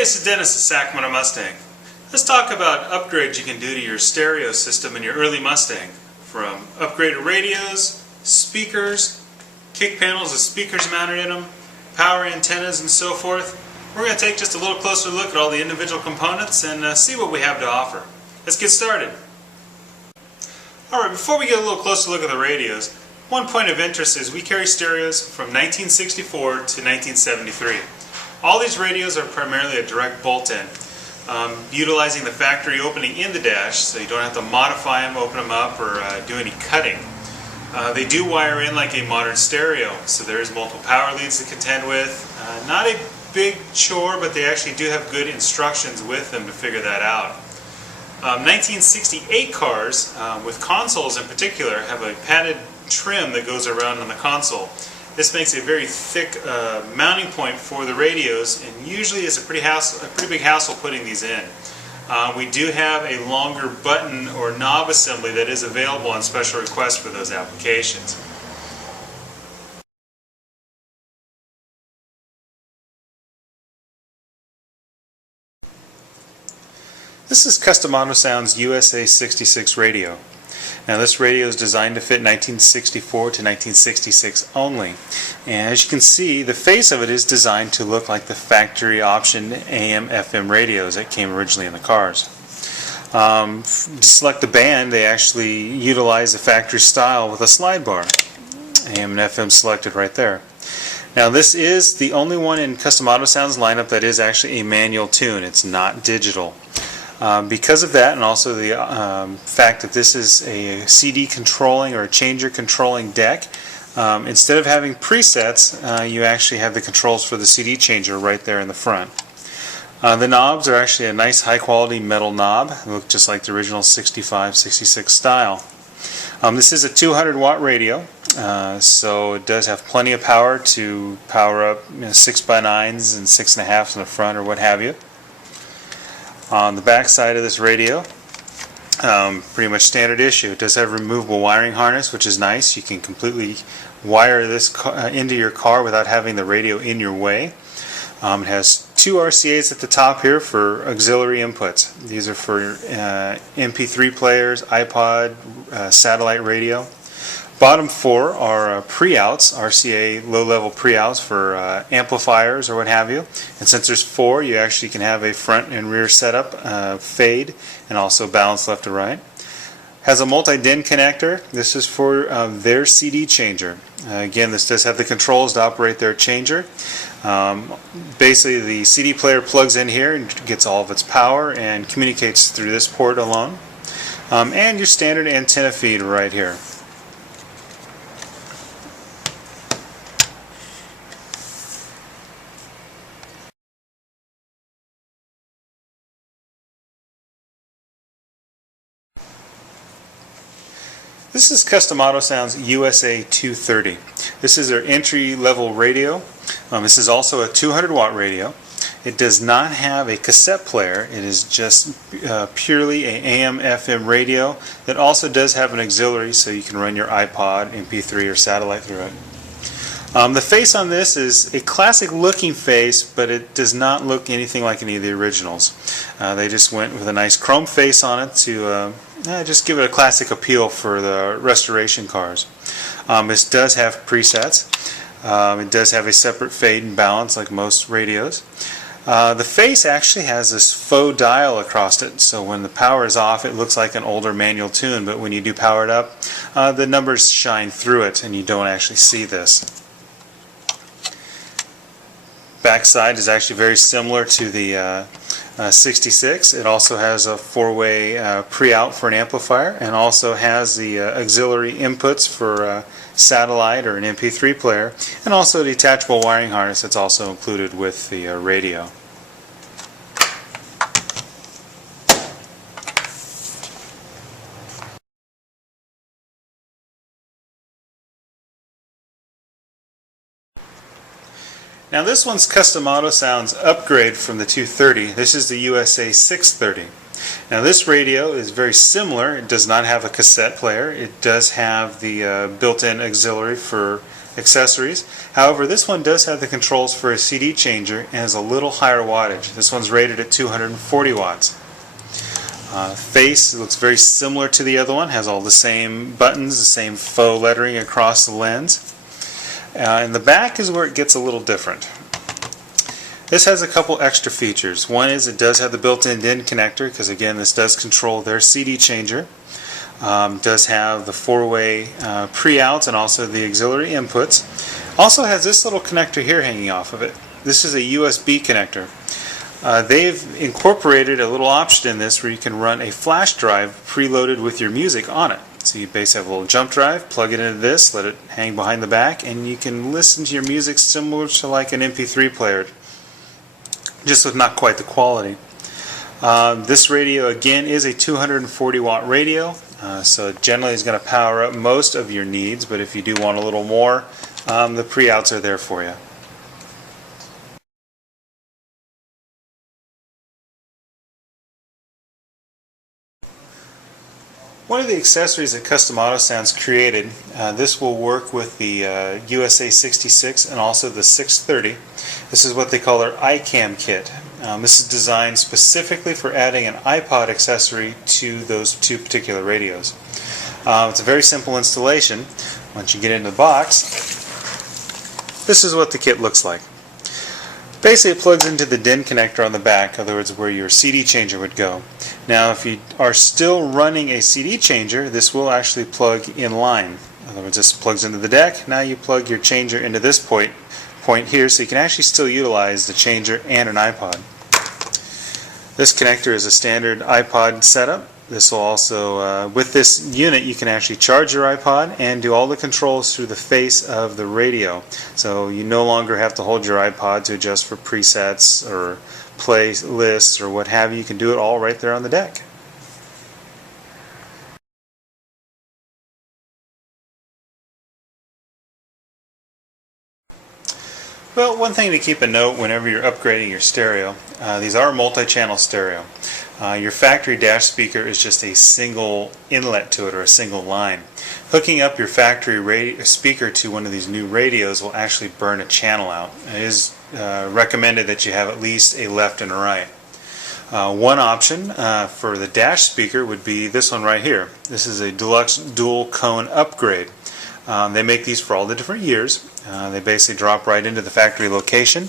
this is Dennis of Sacramento Mustang. Let's talk about upgrades you can do to your stereo system in your early Mustang. From upgraded radios, speakers, kick panels with speakers mounted in them, power antennas and so forth. We're going to take just a little closer look at all the individual components and see what we have to offer. Let's get started. Alright, before we get a little closer look at the radios, one point of interest is we carry stereos from 1964 to 1973. All these radios are primarily a direct bolt-in, utilizing the factory opening in the dash, so you don't have to modify them, open them up, or do any cutting. They do wire in like a modern stereo, so there's multiple power leads to contend with. Not a big chore, but they actually do have good instructions with them to figure that out. 1968 cars, with consoles in particular, have a padded trim that goes around on the console. This makes a very thick mounting point for the radios, and usually is a pretty big hassle putting these in. We do have a longer button or knob assembly that is available on special request for those applications. This is Custom Auto Sound's USA 66 radio. Now this radio is designed to fit 1964 to 1966 only, and as you can see, the face of it is designed to look like the factory option AM/FM radios that came originally in the cars. To select the band, they actually utilize the factory style with a slide bar. AM and FM selected right there. Now this is the only one in Custom Auto Sound's lineup that is actually a manual tune. It's not digital. Because of that, and also the fact that this is a CD controlling or a changer controlling deck, instead of having presets, you actually have the controls for the CD changer right there in the front. The knobs are actually a nice high quality metal knob. They look just like the original 65-66 style. This is a 200 watt radio, so it does have plenty of power to power up 6x9s and 6.5s in the front or what have you. On the back side of this radio, pretty much standard issue. It does have a removable wiring harness, which is nice. You can completely wire this into your car without having the radio in your way. It has two RCAs at the top here for auxiliary inputs. These are for MP3 players, iPod, satellite radio. Bottom four are pre-outs, RCA low-level pre-outs for amplifiers or what have you. And since there's four, you actually can have a front and rear setup, fade, and also balance left to right. Has a multi-DIN connector. This is for their CD changer. Again, this does have the controls to operate their changer. Basically, the CD player plugs in here and gets all of its power and communicates through this port alone. And your standard antenna feed right here. This is Custom Auto Sound's USA 230. This is their entry-level radio. This is also a 200 watt radio. It does not have a cassette player. It is just purely an AM/FM radio that also does have an auxiliary, so you can run your iPod, MP3, or satellite through it. The face on this is a classic looking face, but it does not look anything like any of the originals. They just went with a nice chrome face on it to just give it a classic appeal for the restoration cars. This does have presets. It does have a separate fade and balance like most radios. The face actually has this faux dial across it, so when the power is off it looks like an older manual tune, but when you do power it up, the numbers shine through it and you don't actually see this. Backside is actually very similar to the 66. It also has a four-way pre-out for an amplifier, and also has the auxiliary inputs for satellite or an MP3 player, and also a detachable wiring harness that's also included with the radio. Now this one's Custom Auto Sound's upgrade from the 230. This is the USA 630. Now this radio is very similar. It does not have a cassette player. It does have the built-in auxiliary for accessories. However, this one does have the controls for a CD changer and is a little higher wattage. This one's rated at 240 watts. Face looks very similar to the other one, has all the same buttons, the same faux lettering across the lens. And the back is where it gets a little different. This has a couple extra features. One is it does have the built-in DIN connector, because again this does control their CD changer. Does have the four-way pre-outs and also the auxiliary inputs. Also has this little connector here hanging off of it. This is a USB connector. They've incorporated a little option in this where you can run a flash drive preloaded with your music on it. So you basically have a little jump drive, plug it into this, let it hang behind the back, and you can listen to your music similar to like an MP3 player, just with not quite the quality. This radio again is a 240 watt radio, so it generally is going to power up most of your needs, but if you do want a little more, the pre-outs are there for you. One of the accessories that Custom Auto Sounds created, this will work with the USA 66 and also the 630. This is what they call their iCam kit. This is designed specifically for adding an iPod accessory to those two particular radios. It's a very simple installation. Once you get into the box, this is what the kit looks like. Basically it plugs into the DIN connector on the back, in other words where your CD changer would go. Now if you are still running a CD changer, this will actually plug in line. In other words, this plugs into the deck. Now you plug your changer into this point here, so you can actually still utilize the changer and an iPod. This connector is a standard iPod setup. This will also, with this unit, you can actually charge your iPod and do all the controls through the face of the radio. So you no longer have to hold your iPod to adjust for presets or playlists or what have you. You can do it all right there on the deck. Well, one thing to keep a note whenever you're upgrading your stereo, these are multi-channel stereo. Your factory dash speaker is just a single inlet to it, or a single line. Hooking up your factory speaker to one of these new radios will actually burn a channel out. It is recommended that you have at least a left and a right. One option for the dash speaker would be this one right here. This is a deluxe dual cone upgrade. They make these for all the different years. They basically drop right into the factory location.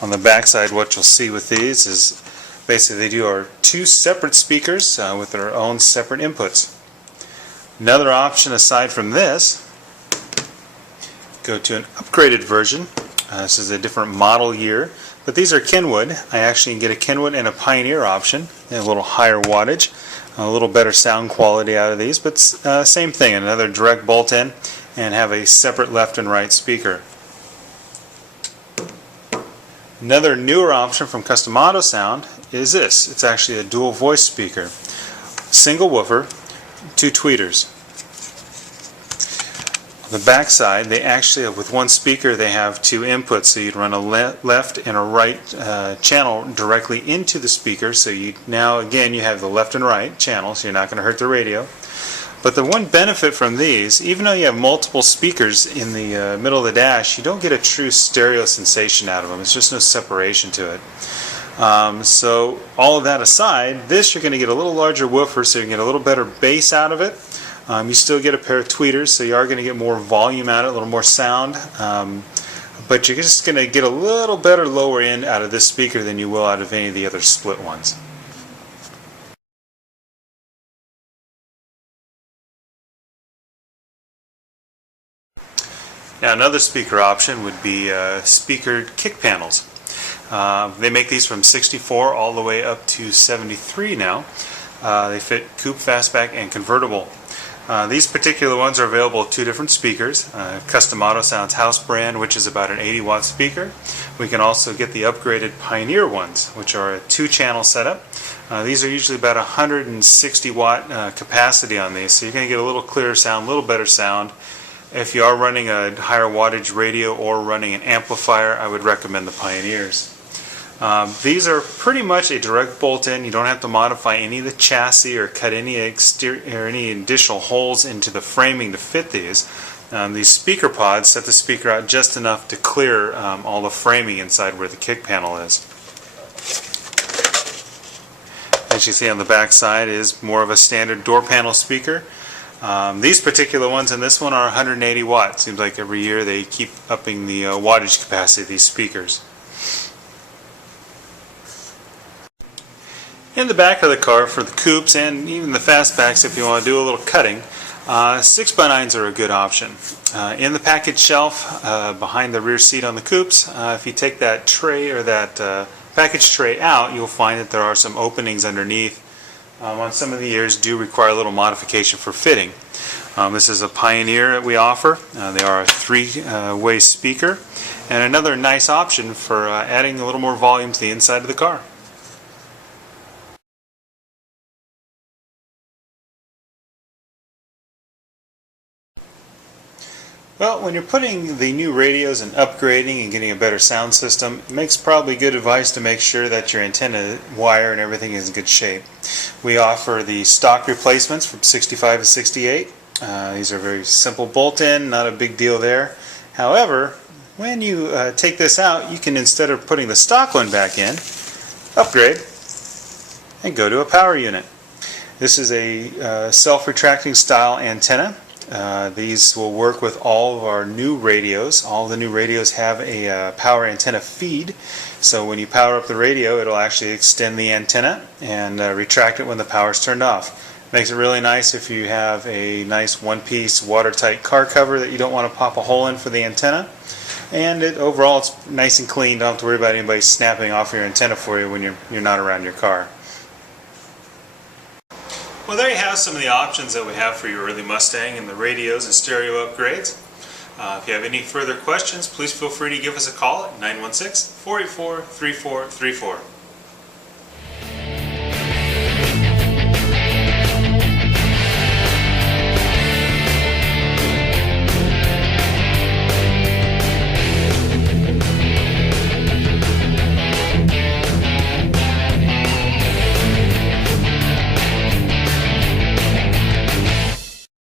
On the back side, what you'll see with these is basically they are two separate speakers with their own separate inputs. Another option aside from this, go to an upgraded version. This is a different model year, but these are Kenwood. I actually can get a Kenwood and a Pioneer option, and a little higher wattage, a little better sound quality out of these, but same thing, another direct bolt-in, and have a separate left and right speaker. Another newer option from Custom Auto Sound is this. It's actually a dual voice speaker. Single woofer, two tweeters. On the back side, they actually have, with one speaker, they have two inputs, so you'd run a left and a right channel directly into the speaker, so you now again you have the left and right channel, so you're not going to hurt the radio. But the one benefit from these, even though you have multiple speakers in the middle of the dash, you don't get a true stereo sensation out of them. It's just no separation to it. So all of that aside, this you're going to get a little larger woofer, so you can get a little better bass out of it. You still get a pair of tweeters, so you are going to get more volume out of it, a little more sound. But you're just going to get a little better lower end out of this speaker than you will out of any of the other split ones. Now another speaker option would be speakered kick panels. They make these from 64 all the way up to 73 now. They fit coupe, fastback, and convertible. These particular ones are available with two different speakers. Custom Auto Sound's house brand, which is about an 80-watt speaker. We can also get the upgraded Pioneer ones, which are a two-channel setup. These are usually about 160-watt capacity on these, so you're going to get a little clearer sound, a little better sound. If you are running a higher wattage radio or running an amplifier, I would recommend the Pioneers. These are pretty much a direct bolt-in. You don't have to modify any of the chassis or cut any exterior or any additional holes into the framing to fit these. These speaker pods set the speaker out just enough to clear all the framing inside where the kick panel is. As you see on the back side is more of a standard door panel speaker. These particular ones and this one are 180 watts. Seems like every year they keep upping the wattage capacity of these speakers. In the back of the car for the coupes and even the fastbacks, if you want to do a little cutting, 6x9s are a good option. In the package shelf behind the rear seat on the coupes, if you take that tray or that package tray out, you'll find that there are some openings underneath. On some of the ears do require a little modification for fitting. This is a Pioneer that we offer. They are a three-way speaker and another nice option for adding a little more volume to the inside of the car. Well, when you're putting the new radios and upgrading and getting a better sound system, it makes probably good advice to make sure that your antenna wire and everything is in good shape. We offer the stock replacements from 65 to 68. These are very simple bolt-in, not a big deal there. However, when you take this out, you can, instead of putting the stock one back in, upgrade and go to a power unit. This is a self-retracting style antenna. These will work with all of our new radios. All the new radios have a power antenna feed, so when you power up the radio, it'll actually extend the antenna and retract it when the power is turned off. Makes it really nice if you have a nice one-piece watertight car cover that you don't want to pop a hole in for the antenna. And overall it's nice and clean. Don't have to worry about anybody snapping off your antenna for you when you're not around your car. Well, there you have some of the options that we have for your early Mustang and the radios and stereo upgrades. If you have any further questions, please feel free to give us a call at 916-484-3434.